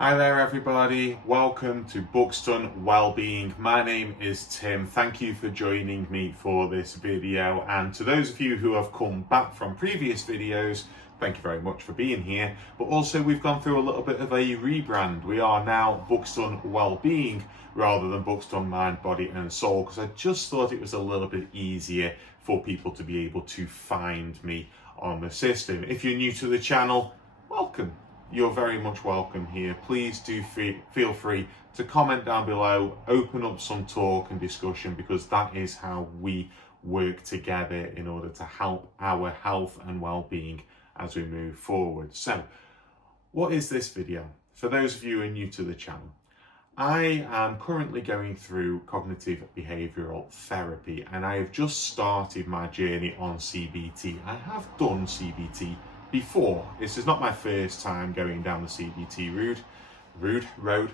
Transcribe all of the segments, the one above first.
Hi there everybody, welcome to Buxton Wellbeing. My name is Tim. Thank you for joining me for this video, and to those of you who have come back from previous videos, thank you very much for being here. But also we've gone through a little bit of a rebrand. We are now Buxton Wellbeing rather than Buxton Mind, Body and Soul, because I just thought it was a little bit easier for people to be able to find me on the system. If you're new to the channel, welcome. You're very much welcome here. Please do feel free to comment down below, open up some talk and discussion, because that is how we work together in order to help our health and well-being as we move forward. So, what is this video? For those of you who are new to the channel, I am currently going through cognitive behavioural therapy, and I have just started my journey on CBT. I have done CBT before. This is not my first time going down the CBT road,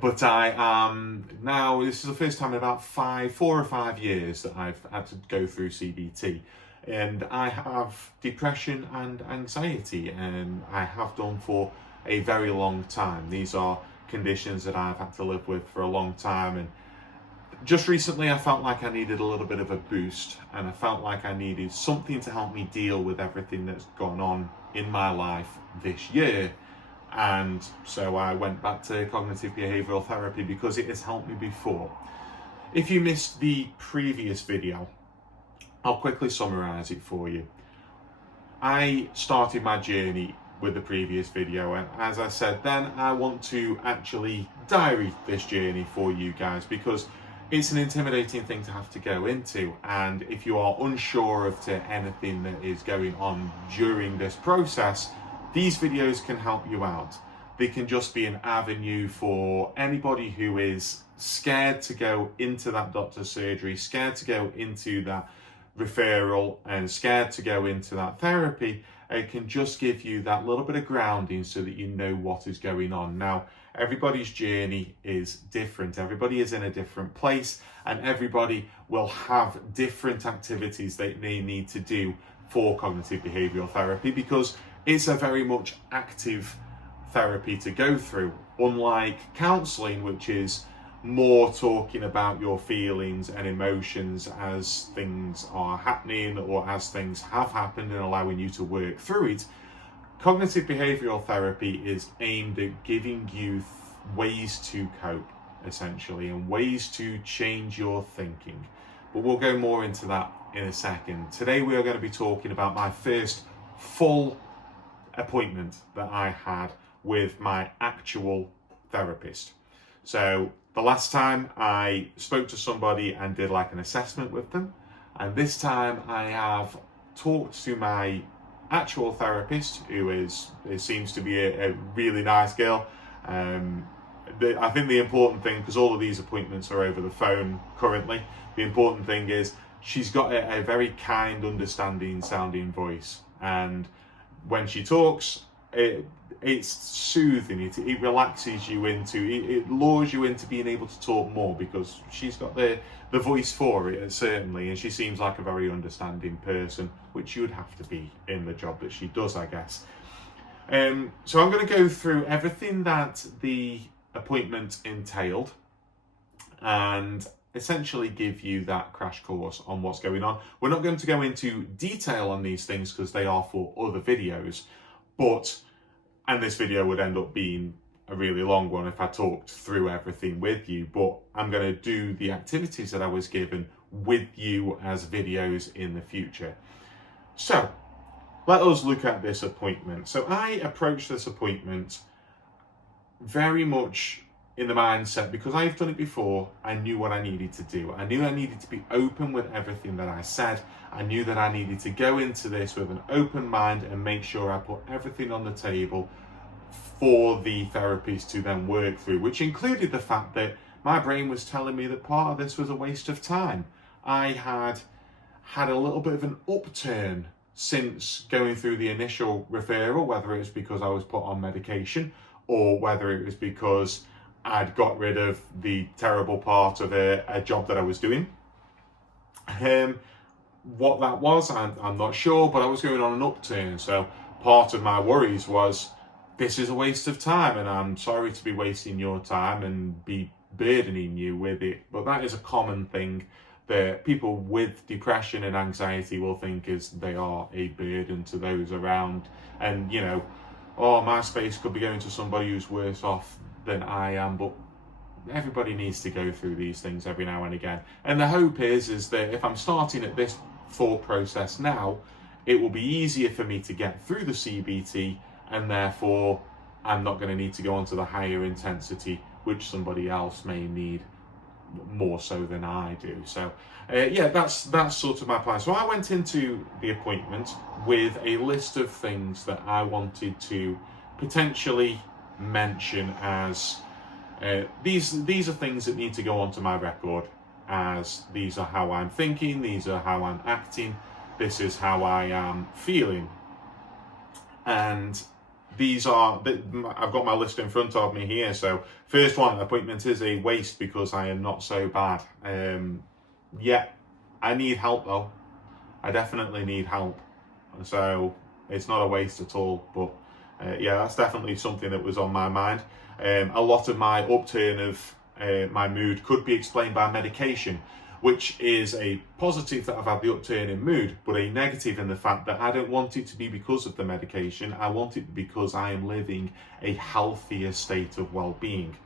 but I am now, this is the first time in about 4 or 5 years that I've had to go through CBT. And I have depression and anxiety, and I have done for a very long time. These are conditions that I've had to live with for a long time, and just recently I felt like I needed a little bit of a boost, and I felt like I needed something to help me deal with everything that's gone on in my life this year. And so I went back to cognitive behavioural therapy because it has helped me before. If you missed the previous video, I'll quickly summarise it for you. I started my journey with the previous video, and as I said then, I want to actually diary this journey for you guys, because it's an intimidating thing to have to go into, and if you are unsure of anything that is going on during this process, these videos can help you out. They can just be an avenue for anybody who is scared to go into that doctor's surgery, scared to go into that referral, and scared to go into that therapy. It can just give you that little bit of grounding so that you know what is going on. Now, everybody's journey is different. Everybody is in a different place, and everybody will have different activities that they need to do for cognitive behavioural therapy, because it's a very much active therapy to go through, unlike counselling, which is more talking about your feelings and emotions as things are happening or as things have happened and allowing you to work through it. Cognitive behavioural therapy is aimed at giving you ways to cope, essentially, and ways to change your thinking. But we'll go more into that in a second. Today we are going to be talking about my first full appointment that I had with my actual therapist. So the last time I spoke to somebody and did like an assessment with them, and this time I have talked to my actual therapist, who seems to be a really nice girl. I think the important thing, because all of these appointments are over the phone currently, the important thing is she's got a very kind, understanding sounding voice, and when she talks, it's soothing, it relaxes you into, it lures you into being able to talk more, because she's got the voice for it, certainly, and she seems like a very understanding person, which you would have to be in the job that she does, I guess. So I'm going to go through everything that the appointment entailed and essentially give you that crash course on what's going on. We're not going to go into detail on these things because they are for other videos, and this video would end up being a really long one if I talked through everything with you, but I'm going to do the activities that I was given with you as videos in the future. So let us look at this appointment. So I approached this appointment very much in the mindset, because I've done it before, I knew what I needed to do. I knew I needed to be open with everything that I said. I knew that I needed to go into this with an open mind and make sure I put everything on the table for the therapist to then work through, which included the fact that my brain was telling me that part of this was a waste of time. I had a little bit of an upturn since going through the initial referral, whether it was because I was put on medication or whether it was because I'd got rid of the terrible part of a job that I was doing. What that was, I'm not sure, but I was going on an upturn. So part of my worries was, this is a waste of time, and I'm sorry to be wasting your time and be burdening you with it. But that is a common thing that people with depression and anxiety will think is they are a burden to those around. And, you know, oh, my space could be going to somebody who's worse off than I am, but everybody needs to go through these things every now and again. And the hope is that if I'm starting at this thought process now, it will be easier for me to get through the CBT, and therefore I'm not going to need to go on to the higher intensity, which somebody else may need more so than I do. So yeah, that's sort of my plan. So I went into the appointment with a list of things that I wanted to potentially mention as these are things that need to go onto my record, as these are how I'm thinking, these are how I'm acting, this is how I am feeling. And these are, I've got my list in front of me here. So first one, appointment is a waste because I am not so bad. Yeah, I need help though. I definitely need help. So it's not a waste at all. But yeah, that's definitely something that was on my mind. A lot of my upturn of my mood could be explained by medication, which is a positive that I've had the upturn in mood, but a negative in the fact that I don't want it to be because of the medication. I want it because I am living a healthier state of well-being.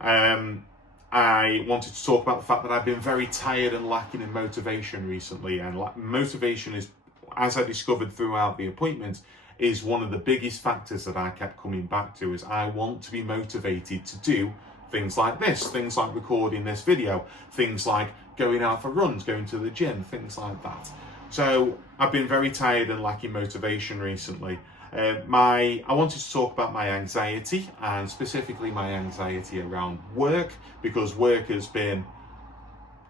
I wanted to talk about the fact that I've been very tired and lacking in motivation recently, and motivation is, as I discovered throughout the appointment, is one of the biggest factors that I kept coming back to. Is I want to be motivated to do things like this, things like recording this video, things like going out for runs, going to the gym, things like that. So I've been very tired and lacking motivation recently. I wanted to talk about my anxiety, and specifically my anxiety around work, because work has been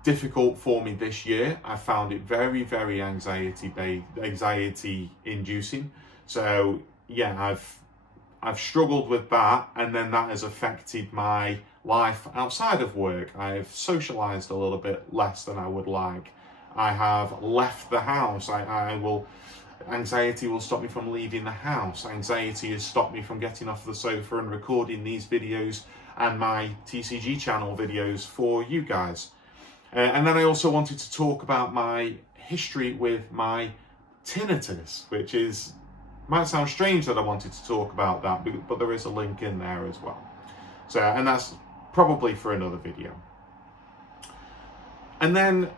difficult for me this year. I found it very, very anxiety inducing. So yeah, I've struggled with that, and then that has affected my life outside of work. I've socialized a little bit less than I would like. I have left the house. Anxiety will stop me from leaving the house. Anxiety has stopped me from getting off the sofa and recording these videos and my TCG channel videos for you guys. And then I also wanted to talk about my history with my tinnitus, which might sound strange that I wanted to talk about that, but there is a link in there as well. So, and that's probably for another video. And then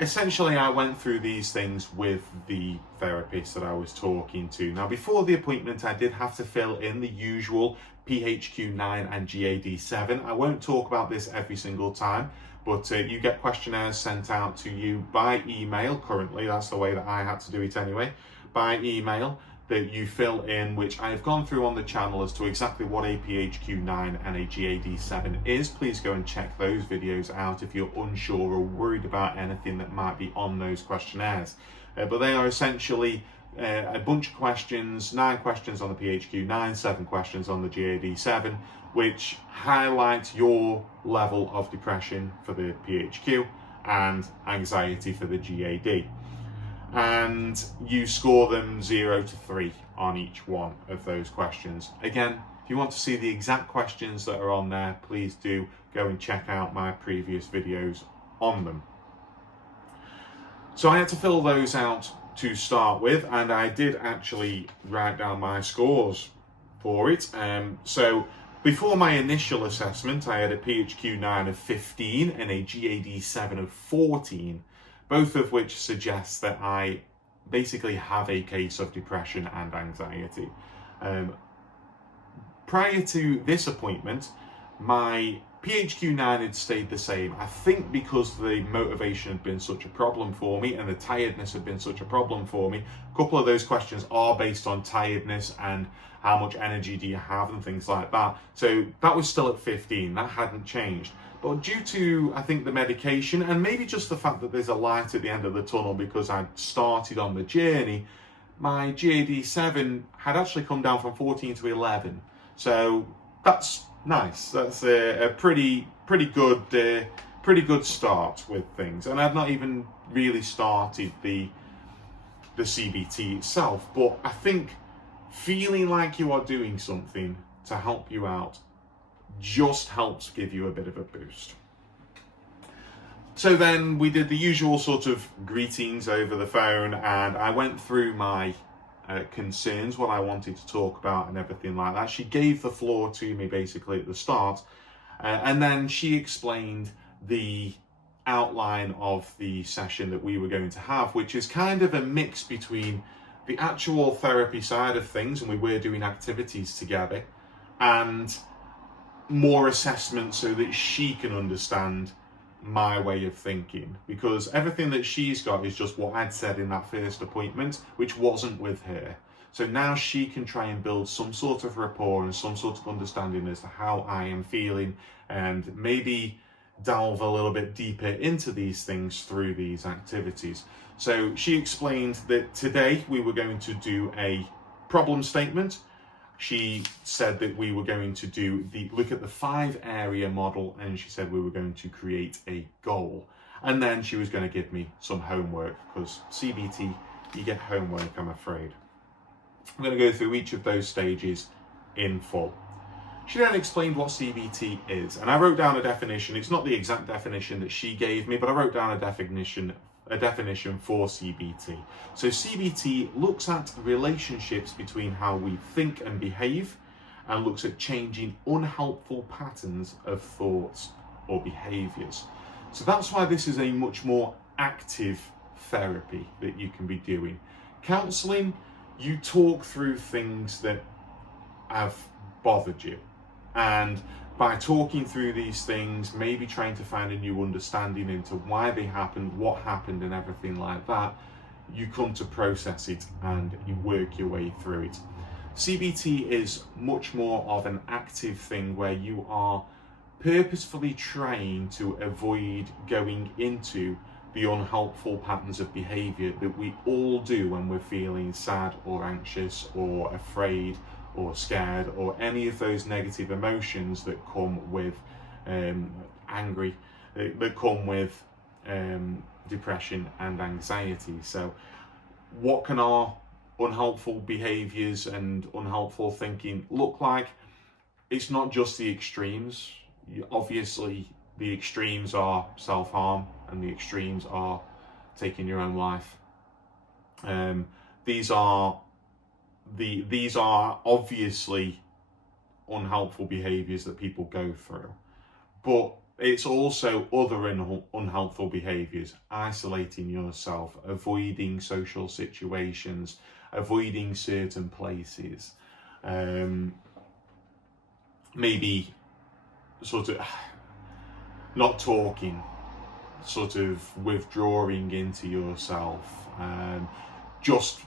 essentially I went through these things with the therapist that I was talking to. Now, before the appointment, I did have to fill in the usual PHQ-9 and GAD-7. I won't talk about this every single time, but you get questionnaires sent out to you by email currently. That's the way that I had to do it anyway, by email, that you fill in, which I've gone through on the channel as to exactly what a PHQ-9 and a GAD-7 is. Please go and check those videos out if you're unsure or worried about anything that might be on those questionnaires. But they are essentially a bunch of questions, 9 questions on the PHQ-9, 7 questions on the GAD-7, which highlight your level of depression for the PHQ and anxiety for the GAD. And you score them 0 to 3 on each one of those questions. Again, if you want to see the exact questions that are on there, please do go and check out my previous videos on them. So I had to fill those out to start with, and I did actually write down my scores for it. So before my initial assessment, I had a PHQ-9 of 15 and a GAD-7 of 14. Both of which suggest that I basically have a case of depression and anxiety. Prior to this appointment, my PHQ-9 had stayed the same. I think because the motivation had been such a problem for me and the tiredness had been such a problem for me. A couple of those questions are based on tiredness and how much energy do you have and things like that. So that was still at 15, that hadn't changed. But due to, I think, the medication and maybe just the fact that there's a light at the end of the tunnel because I'd started on the journey, my GAD-7 had actually come down from 14 to 11. So that's nice. That's a pretty good start with things. And I've not even really started the CBT itself. But I think feeling like you are doing something to help you out just helps give you a bit of a boost. So then we did the usual sort of greetings over the phone, and I went through my concerns, what I wanted to talk about and everything like that. She gave the floor to me basically at the start, and then she explained the outline of the session that we were going to have, which is kind of a mix between the actual therapy side of things, and we were doing activities together, and more assessment so that she can understand my way of thinking, because everything that she's got is just what I'd said in that first appointment, which wasn't with her. So now she can try and build some sort of rapport and some sort of understanding as to how I am feeling, and maybe delve a little bit deeper into these things through these activities. So she explained that today we were going to do a problem statement. She said that we were going to look at the 5-area model, and she said we were going to create a goal. And then she was going to give me some homework, because CBT, you get homework, I'm afraid. I'm going to go through each of those stages in full. She then explained what CBT is, and I wrote down a definition. It's not the exact definition that she gave me, but I wrote down a definition for CBT. So CBT looks at relationships between how we think and behave, and looks at changing unhelpful patterns of thoughts or behaviors. So that's why this is a much more active therapy that you can be doing. Counseling, you talk through things that have bothered you, and by talking through these things, maybe trying to find a new understanding into why they happened, what happened, and everything like that, you come to process it and you work your way through it. CBT is much more of an active thing, where you are purposefully trying to avoid going into the unhelpful patterns of behavior that we all do when we're feeling sad or anxious or afraid or scared, or any of those negative emotions that come with angry, that come with depression and anxiety. So what can our unhelpful behaviors and unhelpful thinking look like? It's not just the extremes. Obviously, the extremes are self-harm, and the extremes are taking your own life. These are obviously unhelpful behaviors that people go through, but it's also other unhelpful behaviors: isolating yourself, avoiding social situations, avoiding certain places, maybe sort of not talking, sort of withdrawing into yourself, just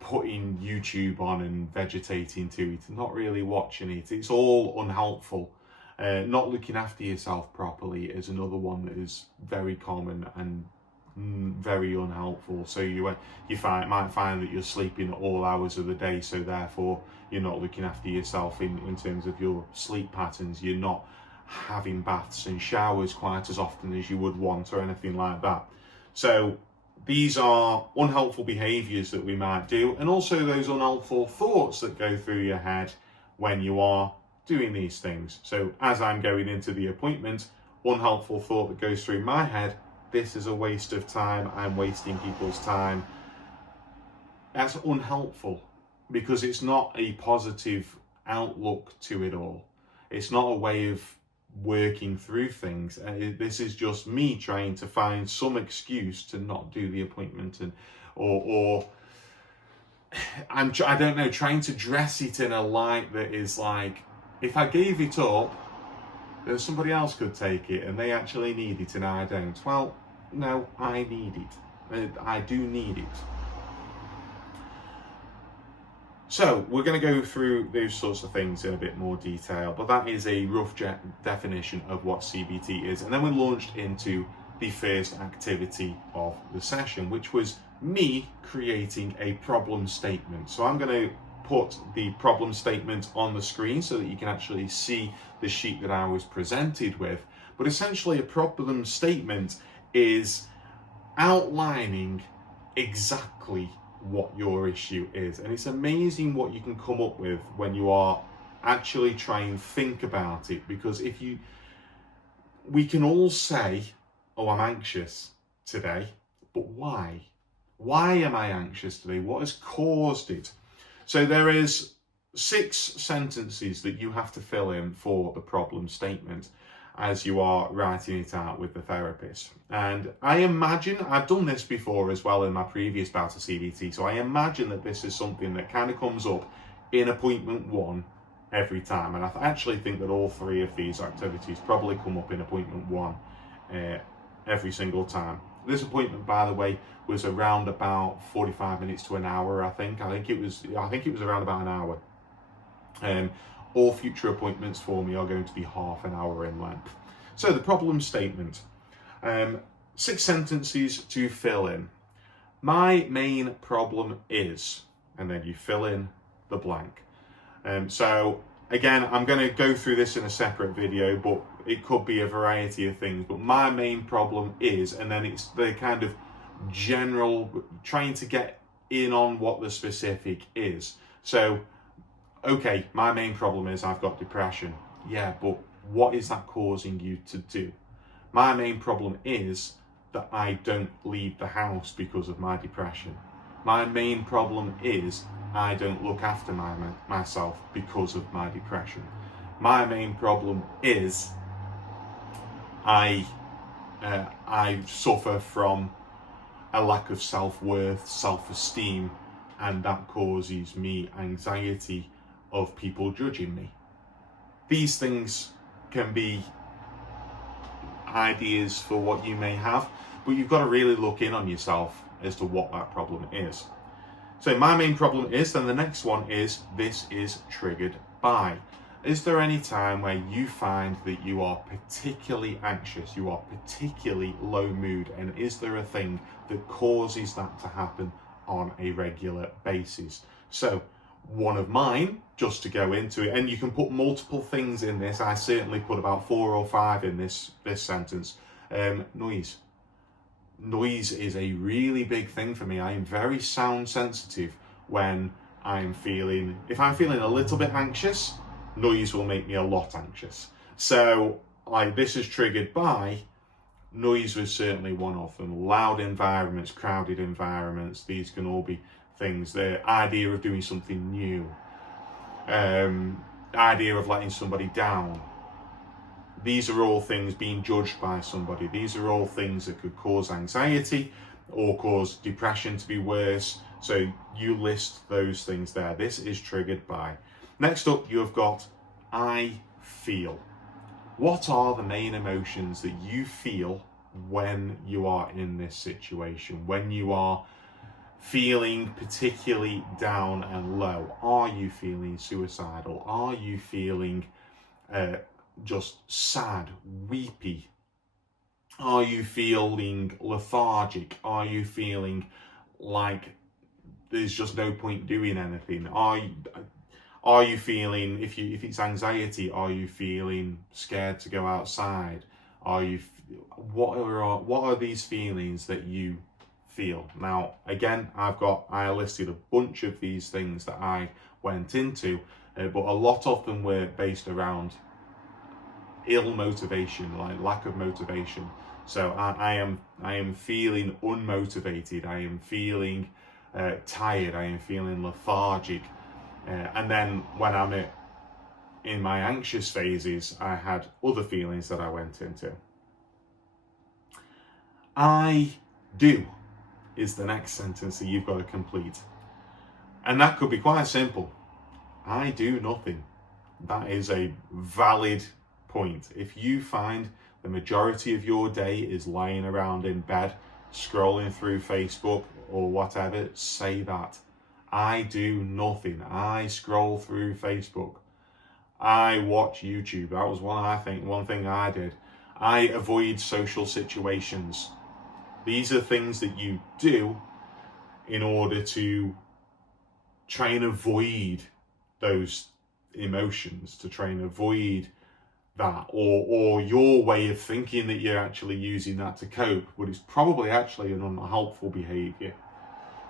putting YouTube on and vegetating to it, not really watching it. It's all unhelpful. Not looking after yourself properly is another one that is very common and very unhelpful. So you might find that you're sleeping all hours of the day, so therefore you're not looking after yourself in terms of your sleep patterns. You're not having baths and showers quite as often as you would want, or anything like that. So these are unhelpful behaviors that we might do, and also those unhelpful thoughts that go through your head when you are doing these things. So as I'm going into the appointment, unhelpful thought that goes through my head: this is a waste of time, I'm wasting people's time. That's unhelpful, because it's not a positive outlook to it all. It's not a way of working through things. This is just me trying to find some excuse to not do the appointment, and or I don't know, trying to dress it in a light that is like, if I gave it up, then somebody else could take it and they actually need it and I don't. Well, no, I need it. I do need it. So we're going to go through those sorts of things in a bit more detail, but that is a rough definition of what CBT is. And then we launched into the first activity of the session, which was me creating a problem statement. So I'm going to put the problem statement on the screen so that you can actually see the sheet that I was presented with. But essentially, a problem statement is outlining exactly what your issue is. And it's amazing what you can come up with when you are actually trying to think about it, because we can all say, oh, I'm anxious today, but why? Why am I anxious today? What has caused it? So there is 6 sentences that you have to fill in for the problem statement as you are writing it out with the therapist. And I imagine, I've done this before as well in my previous bout of CBT, so I imagine that this is something that kind of comes up in appointment 1 every time. And I actually think that all 3 of these activities probably come up in appointment 1 every single time. This appointment, by the way, was around about 45 minutes to an hour, I think. I think it was around about an hour. All future appointments for me are going to be half an hour in length. So the problem statement, 6 sentences to fill in. My main problem is, and then you fill in the blank. So again, I'm going to go through this in a separate video, but it could be a variety of things. But my main problem is, and then it's the kind of general, trying to get in on what the specific is. So, okay, my main problem is I've got depression. Yeah, but what is that causing you to do? My main problem is that I don't leave the house because of my depression. My main problem is I don't look after myself because of my depression. My main problem is I suffer from a lack of self-worth, self-esteem, and that causes me anxiety of people judging me. These things can be ideas for what you may have, but you've got to really look in on yourself as to what that problem is. So my main problem is, then the next one is, this is triggered by. Is there any time where you find that you are particularly anxious, you are particularly low mood, and is there a thing that causes that to happen on a regular basis? So one of mine, just to go into it, and you can put multiple things in this, I certainly put about 4 or 5 in this sentence, noise. Noise is a really big thing for me. I am very sound sensitive when if I'm feeling a little bit anxious, noise will make me a lot anxious. So like this is triggered by, noise was certainly one of them. Loud environments, crowded environments, these can all be things. The idea of doing something new, idea of letting somebody down. These are all things, being judged by somebody. These are all things that could cause anxiety or cause depression to be worse. So you list those things there. This is triggered by. Next up, you have got I feel. What are the main emotions that you feel when you are in this situation? When you are feeling particularly down and low? Are you feeling suicidal? Are you feeling just sad, weepy? Are you feeling lethargic? Are you feeling like there's just no point doing anything? Are you feeling, if it's anxiety, are you feeling scared to go outside? What are these feelings that you feel? Now, again, I listed a bunch of these things that I went into, but a lot of them were based around ill motivation, like lack of motivation. So I am feeling unmotivated. I am feeling tired. I am feeling lethargic. And then when I'm in my anxious phases, I had other feelings that I went into. I do is the next sentence that you've got to complete. And that could be quite simple. I do nothing. That is a valid point. If you find the majority of your day is lying around in bed, scrolling through Facebook or whatever, say that. I do nothing. I scroll through Facebook. I watch YouTube. That was one thing I did. I avoid social situations. These are things that you do in order to try and avoid those emotions, to try and avoid that, or your way of thinking that you're actually using that to cope, but it's probably actually an unhelpful behavior.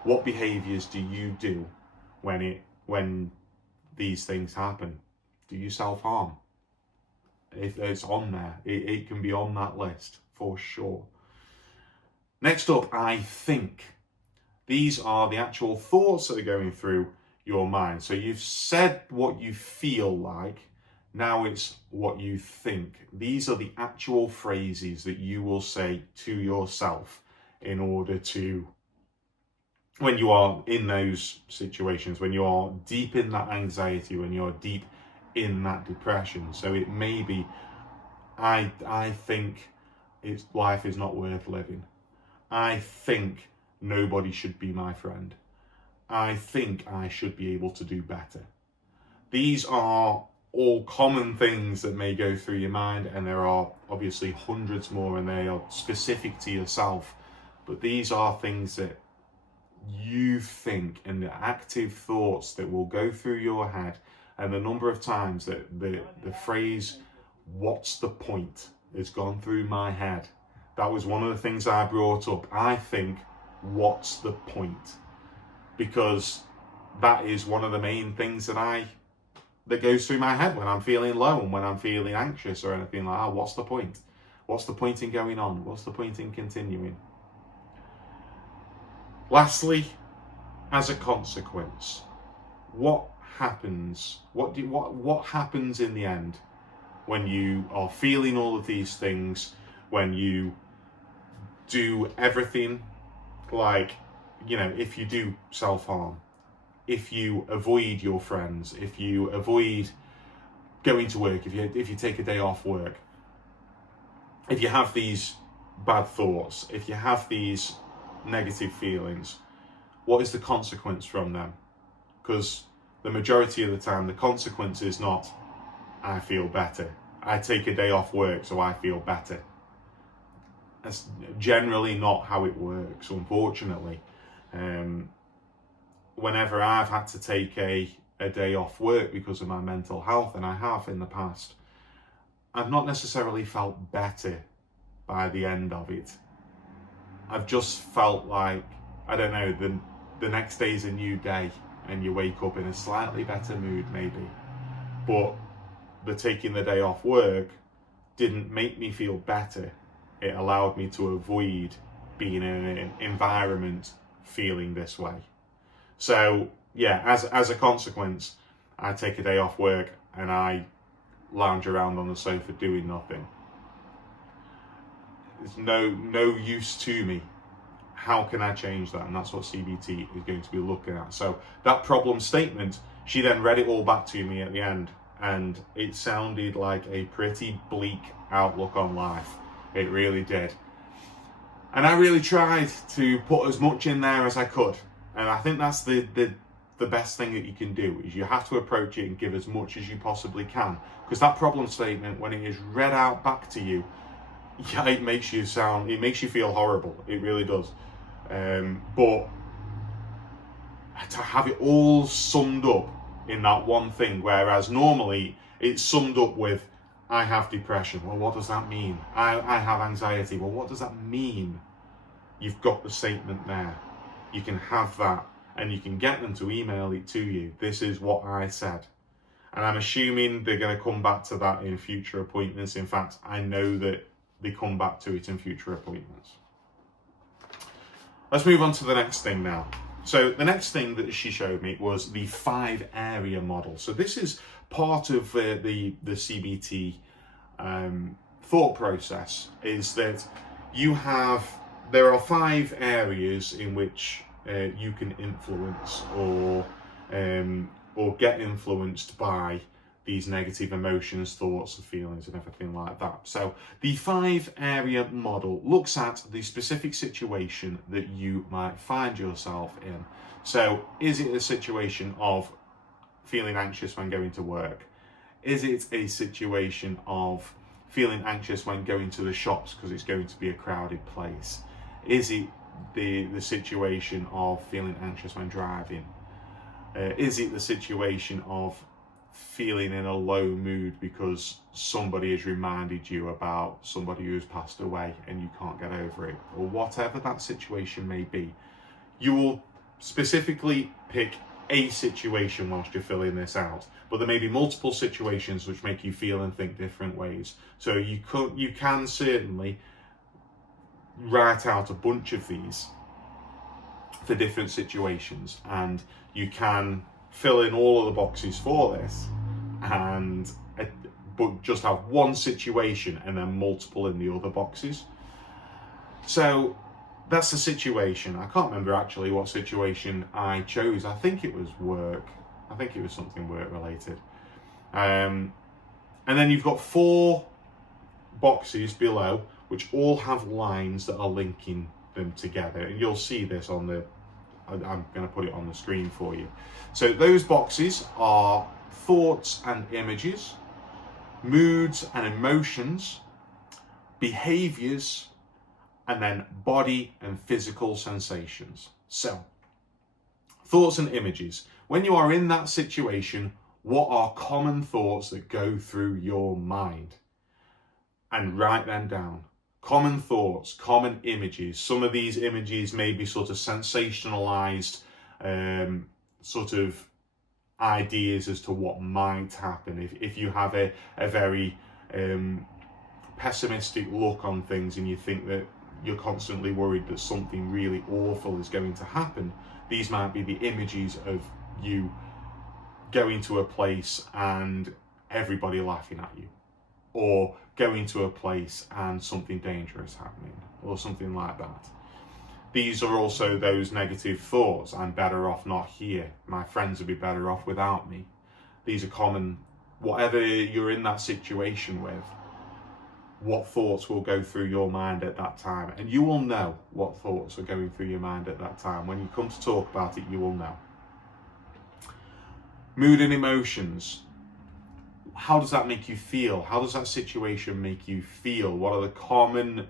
What behaviors do you do when these things happen? Do you self-harm? If it's on there, it can be on that list for sure. Next up, I think. These are the actual thoughts that are going through your mind. So you've said what you feel like, now it's what you think. These are the actual phrases that you will say to yourself in order to, when you are in those situations, when you are deep in that anxiety, when you're deep in that depression. So it may be, I think life is not worth living. I think nobody should be my friend. I think I should be able to do better. These are all common things that may go through your mind, and there are obviously hundreds more, and they are specific to yourself. But these are things that you think, and the active thoughts that will go through your head, and the number of times that the phrase, "What's the point?" has gone through my head. That was one of the things I brought up. I think, what's the point? Because that is one of the main things that goes through my head when I'm feeling low and when I'm feeling anxious or anything like that. What's the point? What's the point in going on? What's the point in continuing? Lastly, as a consequence, what happens? What happens in the end when you are feeling all of these things, when you do everything, like, if you do self-harm, if you avoid your friends, if you avoid going to work, if you take a day off work, if you have these bad thoughts, if you have these negative feelings, what is the consequence from them? Because the majority of the time, the consequence is not, I feel better. I take a day off work so I feel better. That's generally not how it works, unfortunately. Whenever I've had to take a day off work because of my mental health, and I have in the past, I've not necessarily felt better by the end of it. I've just felt like, I don't know, the next day's a new day and you wake up in a slightly better mood maybe. But the taking the day off work didn't make me feel better. It allowed me to avoid being in an environment feeling this way. So yeah, as a consequence, I take a day off work and I lounge around on the sofa doing nothing. It's no use to me. How can I change that? And that's what CBT is going to be looking at. So that problem statement, she then read it all back to me at the end, and it sounded like a pretty bleak outlook on life. It really did. And I really tried to put as much in there as I could. And I think that's the best thing that you can do, is you have to approach it and give as much as you possibly can. Because that problem statement, when it is read out back to you, yeah, it makes you feel horrible. It really does. But to have it all summed up in that one thing, whereas normally it's summed up with, I have depression. Well, what does that mean? I have anxiety. Well, what does that mean? You've got the statement there. You can have that, and you can get them to email it to you. This is what I said. And I'm assuming they're going to come back to that in future appointments. In fact, I know that they come back to it in future appointments. Let's move on to the next thing now. So the next thing that she showed me was the 5-area model. So this is part of the CBT thought process, is that there are 5 areas in which you can influence or get influenced by these negative emotions, thoughts, and feelings, and everything like that. So the 5-area model looks at the specific situation that you might find yourself in. So is it a situation of feeling anxious when going to work? Is it a situation of feeling anxious when going to the shops because it's going to be a crowded place? Is it the situation of feeling anxious when driving? Is it the situation of feeling in a low mood because somebody has reminded you about somebody who's passed away and you can't get over it? Or whatever that situation may be, you will specifically pick a situation whilst you're filling this out, but there may be multiple situations which make you feel and think different ways. So you can certainly write out a bunch of these for different situations, and you can fill in all of the boxes for this, and but just have one situation and then multiple in the other boxes. So that's the situation. I can't remember actually what situation I chose. I think it was work. I think it was something work related. And then you've got 4 boxes below which all have lines that are linking them together, and you'll see this on the, I'm going to put it on the screen for you. So those boxes are thoughts and images, moods and emotions, behaviors, and then body and physical sensations. So, thoughts and images. When you are in that situation, what are common thoughts that go through your mind? And write them down. Common thoughts, common images. Some of these images may be sort of sensationalized, sort of ideas as to what might happen. If you have a very pessimistic look on things and you think that you're constantly worried that something really awful is going to happen, these might be the images of you going to a place and everybody laughing at you, or going to a place and something dangerous happening, or something like that. These are also those negative thoughts. I'm better off not here. My friends would be better off without me. These are common. Whatever you're in that situation with, what thoughts will go through your mind at that time. And you will know what thoughts are going through your mind at that time. When you come to talk about it, you will know. Mood and emotions. How does that make you feel? How does that situation make you feel? What are the common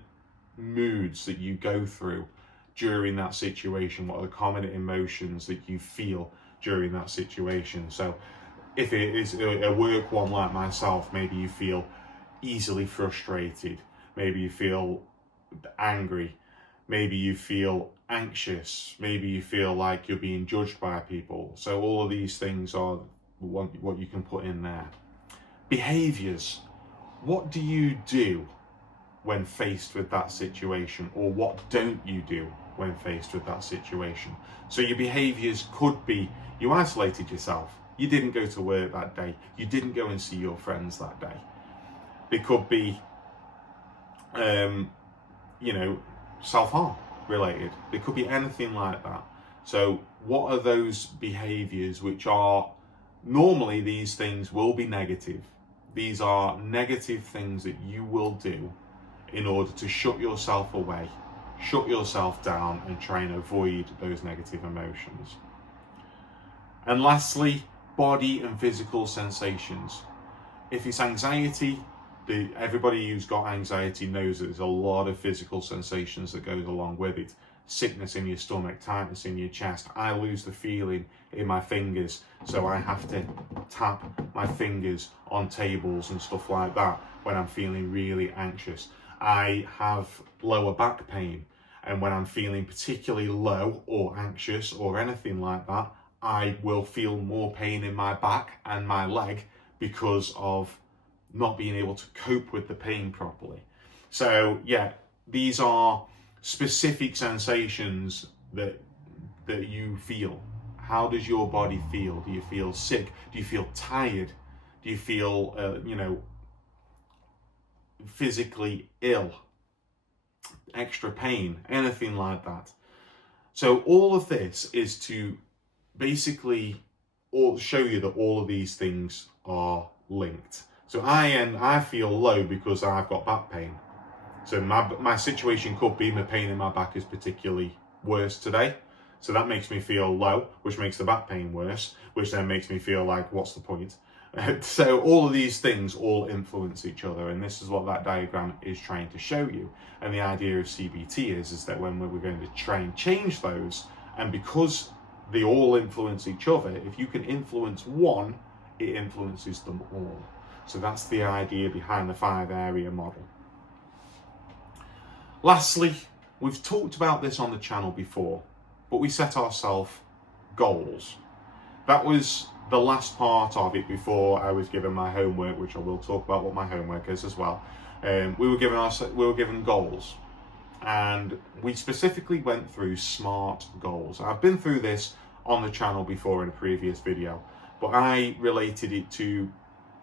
moods that you go through during that situation? What are the common emotions that you feel during that situation? So if it is a work one like myself, maybe you feel easily frustrated, maybe you feel angry, maybe you feel anxious, maybe you feel like you're being judged by people. So all of these things are what you can put in there. Behaviors. What do you do when faced with that situation, or what don't you do when faced with that situation? So your behaviors could be, you isolated yourself, you didn't go to work that day, you didn't go and see your friends that day. It could be, self-harm related. It could be anything like that. So what are those behaviors which are, normally these things will be negative. These are negative things that you will do in order to shut yourself away, shut yourself down, and try and avoid those negative emotions. And lastly, body and physical sensations. If it's anxiety, everybody who's got anxiety knows that there's a lot of physical sensations that goes along with it. Sickness in your stomach, tightness in your chest. I lose the feeling in my fingers, so I have to tap my fingers on tables and stuff like that when I'm feeling really anxious. I have lower back pain, and when I'm feeling particularly low or anxious or anything like that, I will feel more pain in my back and my leg because of not being able to cope with the pain properly. So yeah, these are specific sensations that you feel. How does your body feel? Do you feel sick? Do you feel tired? Do you feel physically ill? Extra pain? Anything like that? So all of this is to basically show you that all of these things are linked. So I feel low because I've got back pain. So my situation could be my pain in my back is particularly worse today. So that makes me feel low, which makes the back pain worse, which then makes me feel like, what's the point? So all of these things all influence each other, and this is what that diagram is trying to show you. And the idea of CBT is that when we're going to try and change those, and because they all influence each other, if you can influence one, it influences them all. So that's the idea behind the 5-area model. Lastly, we've talked about this on the channel before, but we set ourselves goals. That was the last part of it before I was given my homework, which I will talk about what my homework is as well. We were given goals, and we specifically went through SMART goals. I've been through this on the channel before in a previous video, but I related it to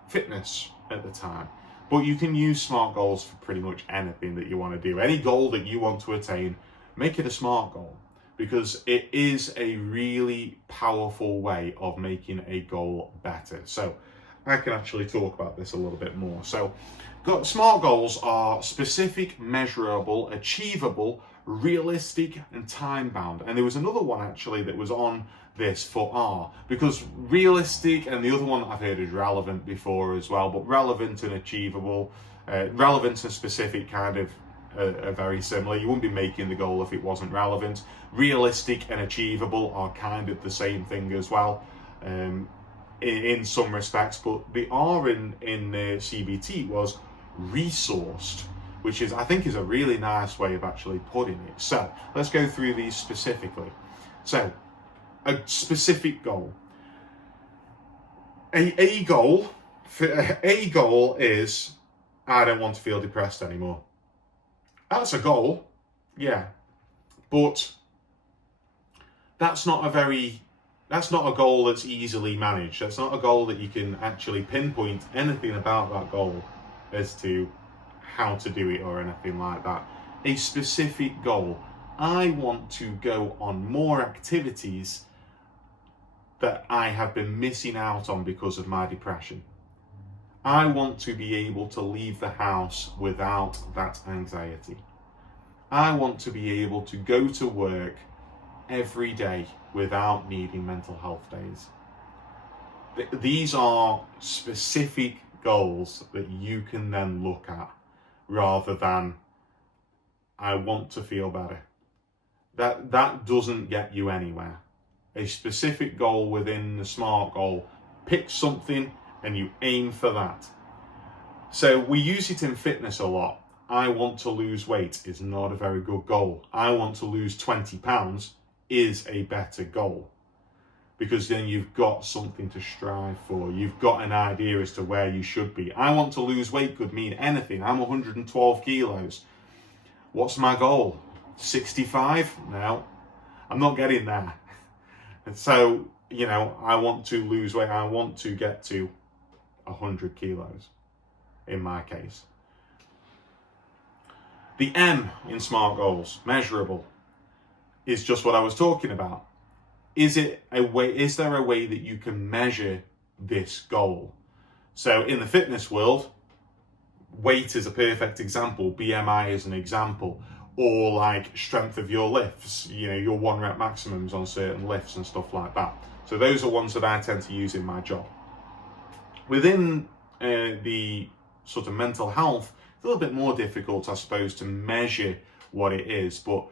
fitness at the time. But you can use SMART goals for pretty much anything that you want to do. Any goal that you want to attain, make it a SMART goal, because it is a really powerful way of making a goal better. So I can actually talk about this a little bit more. So SMART goals are specific, measurable, achievable, realistic, and time-bound. And there was another one actually that was on this for R, because realistic and the other one I've heard is relevant before as well, but relevant and achievable, relevant and specific kind of are very similar. You wouldn't be making the goal if it wasn't relevant. Realistic and achievable are kind of the same thing as well, in some respects, but the R in CBT was resourced, which is, I think, is a really nice way of actually putting it. So let's go through these specifically. So a specific goal. A goal is, I don't want to feel depressed anymore. That's a goal, yeah, but that's not a goal that's easily managed. That's not a goal that you can actually pinpoint anything about that goal as to how to do it or anything like that. A specific goal. I want to go on more activities that I have been missing out on because of my depression. I want to be able to leave the house without that anxiety. I want to be able to go to work every day without needing mental health days. These are specific goals that you can then look at, rather than I want to feel better. That doesn't get you anywhere. A specific goal within the SMART goal, pick something and you aim for that. So we use it in fitness a lot. I want to lose weight is not a very good goal. I want to lose 20 pounds is a better goal, because then you've got something to strive for. You've got an idea as to where you should be. I want to lose weight could mean anything. I'm 112 kilos. What's my goal? 65? No, I'm not getting there. And so, I want to lose weight. I want to get to 100 kilos in my case. The M in SMART goals, measurable, is just what I was talking about. Is there a way that you can measure this goal? So in the fitness world, weight is a perfect example, BMI is an example, or like strength of your lifts, your 1 rep maximums on certain lifts and stuff like that. So those are ones that I tend to use in my job. Within the sort of mental health, it's a little bit more difficult, I suppose, to measure what it is, but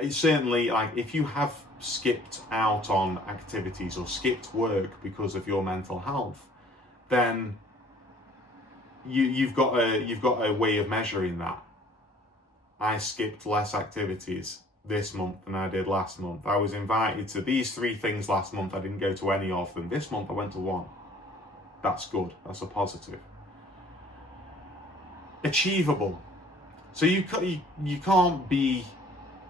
it's certainly, like, if you have skipped out on activities or skipped work because of your mental health, then you've got a way of measuring that. I skipped less activities this month than I did last month. I was invited to these 3 things last month. I didn't go to any of them. This month I went to 1. That's good. That's a positive. Achievable. So you can't be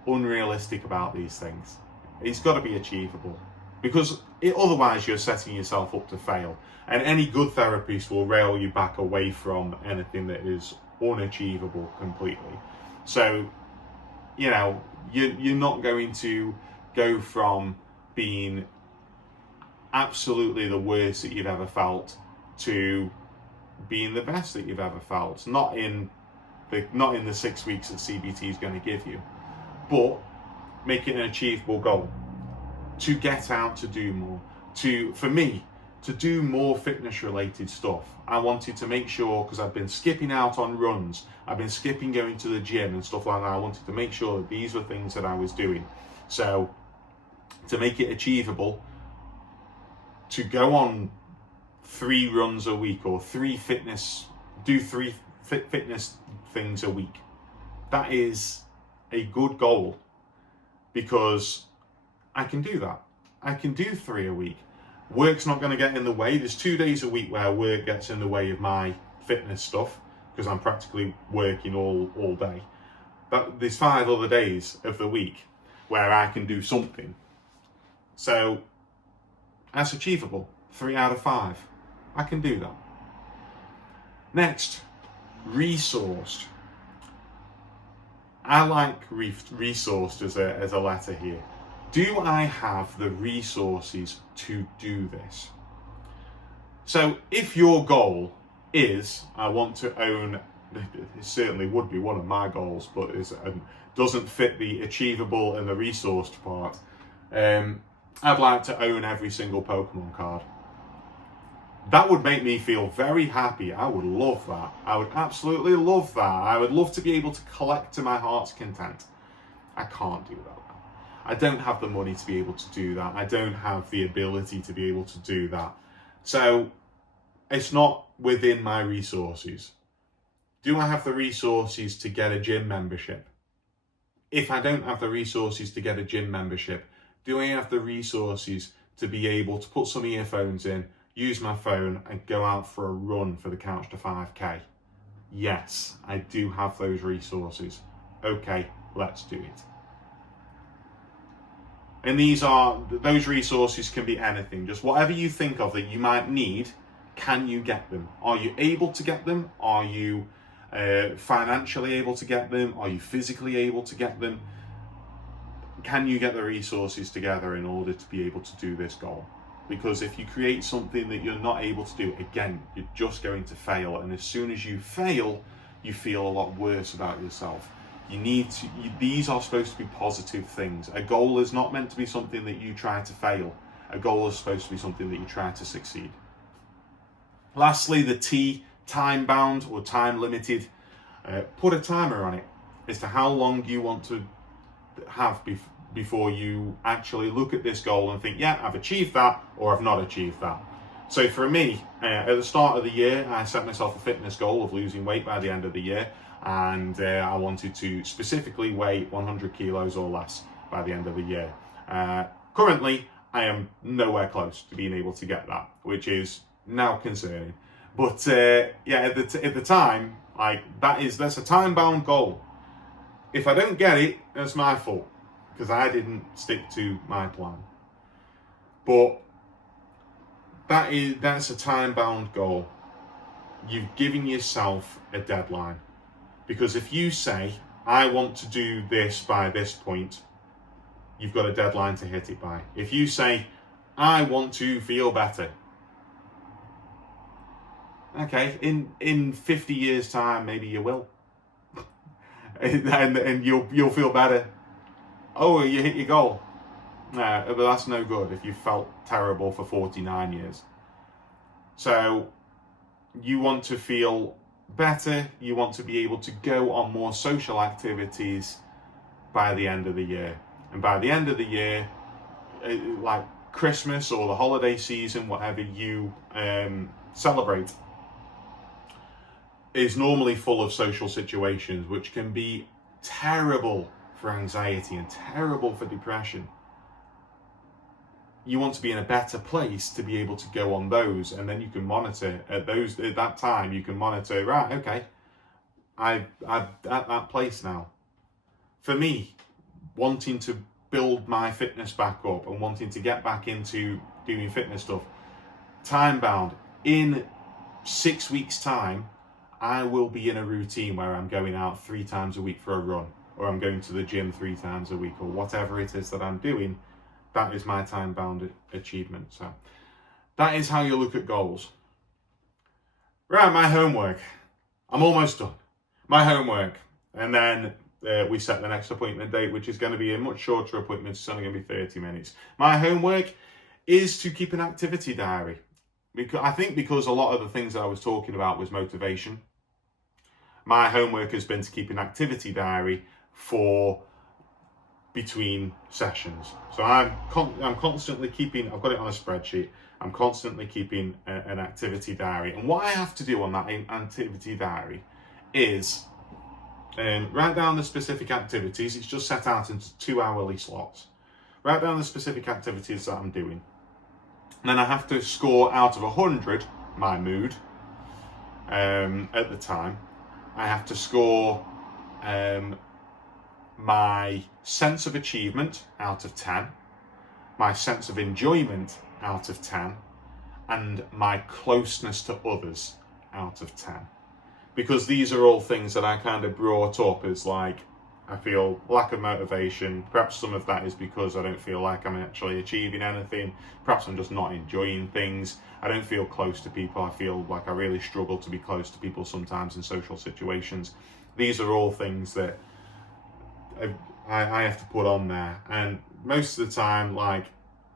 unrealistic about these things. It's got to be achievable, because otherwise you're setting yourself up to fail. And any good therapist will rail you back away from anything that is unachievable completely. So, you're not going to go from being absolutely the worst that you've ever felt to being the best that you've ever felt. Not in the 6 weeks that CBT is going to give you, but make it an achievable goal to get out, to do more, for me, to do more fitness related stuff. I wanted to make sure, because I've been skipping out on runs, I've been skipping going to the gym and stuff like that. I wanted to make sure that these were things that I was doing. So to make it achievable, to go on 3 runs a week, or 3 fitness things a week, that is a good goal. because I can do that. I can do 3 a week. Work's not going to get in the way. There's 2 days a week where work gets in the way of my fitness stuff because I'm practically working all day. But there's 5 other days of the week where I can do something. So that's achievable. 3 out of 5. I can do that. Next, resourced. I like resourced as a letter here. Do I have the resources to do this? So if your goal is, I want to own, it certainly would be one of my goals, but it doesn't fit the achievable and the resourced part. I'd like to own every single Pokemon card. That would make me feel very happy. I would love that. I would absolutely love that. I would love to be able to collect to my heart's content. I can't do that. I don't have the money to be able to do that. I don't have the ability to be able to do that. So it's not within my resources. Do I have the resources to get a gym membership? If I don't have the resources to get a gym membership, do I have the resources to be able to put some earphones in, use my phone and go out for a run for the Couch to 5K? Yes, I do have those resources. Okay, let's do it. And those resources can be anything, just whatever you think of that you might need. Can you get them? Are you able to get them? Are you financially able to get them? Are you physically able to get them? Can you get the resources together in order to be able to do this goal? Because if you create something that you're not able to do, again, you're just going to fail. And as soon as you fail, you feel a lot worse about yourself. These are supposed to be positive things. A goal is not meant to be something that you try to fail. A goal is supposed to be something that you try to succeed. Lastly, the T, time bound or time limited. Put a timer on it as to how long you want to have before you actually look at this goal and think, yeah, I've achieved that or I've not achieved that. So for me, at the start of the year, I set myself a fitness goal of losing weight by the end of the year. And I wanted to specifically weigh 100 kilos or less by the end of the year. Currently, I am nowhere close to being able to get that, which is now concerning. But at the time, that's a time-bound goal. If I don't get it, that's my fault because I didn't stick to my plan. But that's a time-bound goal. You've given yourself a deadline. Because if you say, I want to do this by this point, you've got a deadline to hit it by. If you say, I want to feel better, okay, in 50 years' time, maybe you will. and you'll feel better. Oh, you hit your goal. But that's no good if you felt terrible for 49 years. So you want to feel better, you want to be able to go on more social activities by the end of the year. And by the end of the year, like Christmas or the holiday season, whatever you celebrate, is normally full of social situations, which can be terrible for anxiety and terrible for depression. You want to be in a better place to be able to go on those, and then you can monitor at that time. You can monitor, right? Okay, I'm at that place now. For me, wanting to build my fitness back up and wanting to get back into doing fitness stuff, time bound. In 6 weeks' time, I will be in a routine where I'm going out 3 times a week for a run, or I'm going to the gym 3 times a week, or whatever it is that I'm doing. That is my time-bound achievement. So that is how you look at goals. Right, my homework. I'm almost done. My homework. And then we set the next appointment date, which is going to be a much shorter appointment. It's only going to be 30 minutes. My homework is to keep an activity diary. Because a lot of the things that I was talking about was motivation. My homework has been to keep an activity diary for between sessions. So I'm constantly keeping, I've got it on a spreadsheet, I'm constantly keeping an activity diary. And what I have to do on that activity diary is Write down the specific activities. It's just set out into 2-hourly slots. Write down the specific activities that I'm doing. And then I have to score out of 100 my mood at the time. I have to score my sense of achievement out of 10, my sense of enjoyment out of 10, and my closeness to others out of 10. Because these are all things that I kind of brought up as like, I feel lack of motivation. Perhaps some of that is because I don't feel like I'm actually achieving anything. Perhaps I'm just not enjoying things. I don't feel close to people. I feel like I really struggle to be close to people sometimes in social situations. These are all things that I have to put on there. And most of the time, like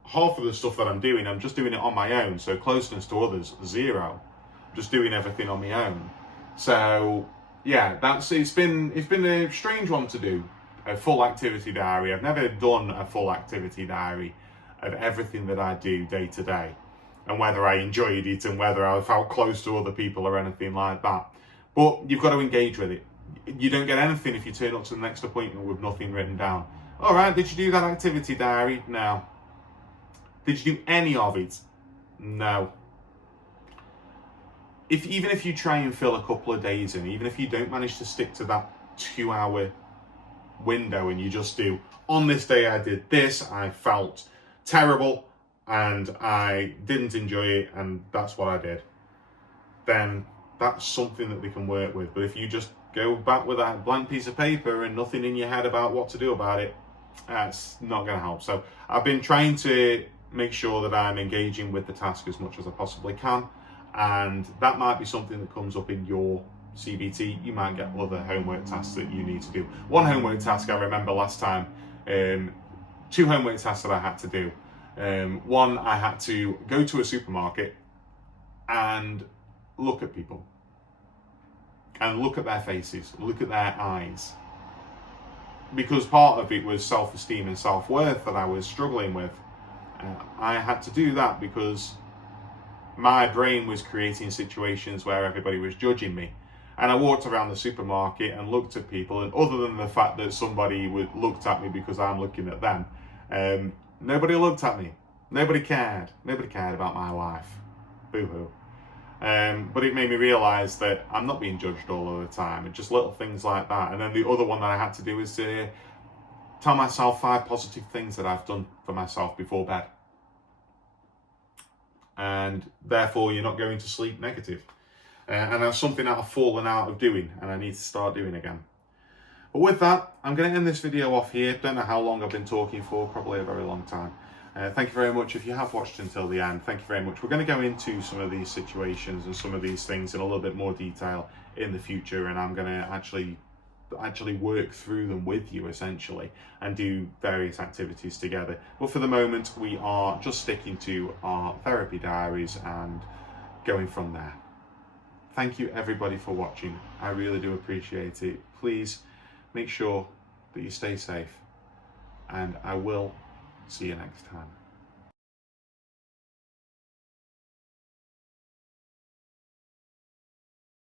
half of the stuff that I'm doing, I'm just doing it on my own. So closeness to others, 0. I'm just doing everything on my own. So yeah, it's been a strange one to do, a full activity diary. I've never done a full activity diary of everything that I do day to day, and whether I enjoyed it and whether I felt close to other people or anything like that. But you've got to engage with it. You don't get anything if you turn up to the next appointment with nothing written down. All right, did you do that activity diary? No. Did you do any of it? No. Even if you try and fill a couple of days in, even if you don't manage to stick to that 2-hour window and you just do, on this day I did this, I felt terrible and I didn't enjoy it and that's what I did, then that's something that they can work with. But if you just go back with that blank piece of paper and nothing in your head about what to do about it, that's not going to help. So I've been trying to make sure that I'm engaging with the task as much as I possibly can. And that might be something that comes up in your CBT. You might get other homework tasks that you need to do. One homework task I remember last time, 2 homework tasks that I had to do. One, I had to go to a supermarket and look at people. And look at their faces, look at their eyes. Because part of it was self-esteem and self-worth that I was struggling with. I had to do that because my brain was creating situations where everybody was judging me. And I walked around the supermarket and looked at people, and other than the fact that somebody looked at me because I'm looking at them, nobody looked at me. Nobody cared. Nobody cared about my life. Boo-hoo. But it made me realise that I'm not being judged all of the time. It's just little things like that. And then the other one that I had to do is to tell myself 5 positive things that I've done for myself before bed. And therefore you're not going to sleep negative. And that's something that I've fallen out of doing and I need to start doing again. But with that, I'm going to end this video off here. Don't know how long I've been talking for, probably a very long time. Thank you very much if you have watched until the end. Thank you very much. We're going to go into some of these situations and some of these things in a little bit more detail in the future, and I'm going to actually work through them with you essentially and do various activities together. But for the moment, we are just sticking to our therapy diaries and going from there. Thank you everybody for watching. I really do appreciate it. Please make sure that you stay safe, and I will see you next time.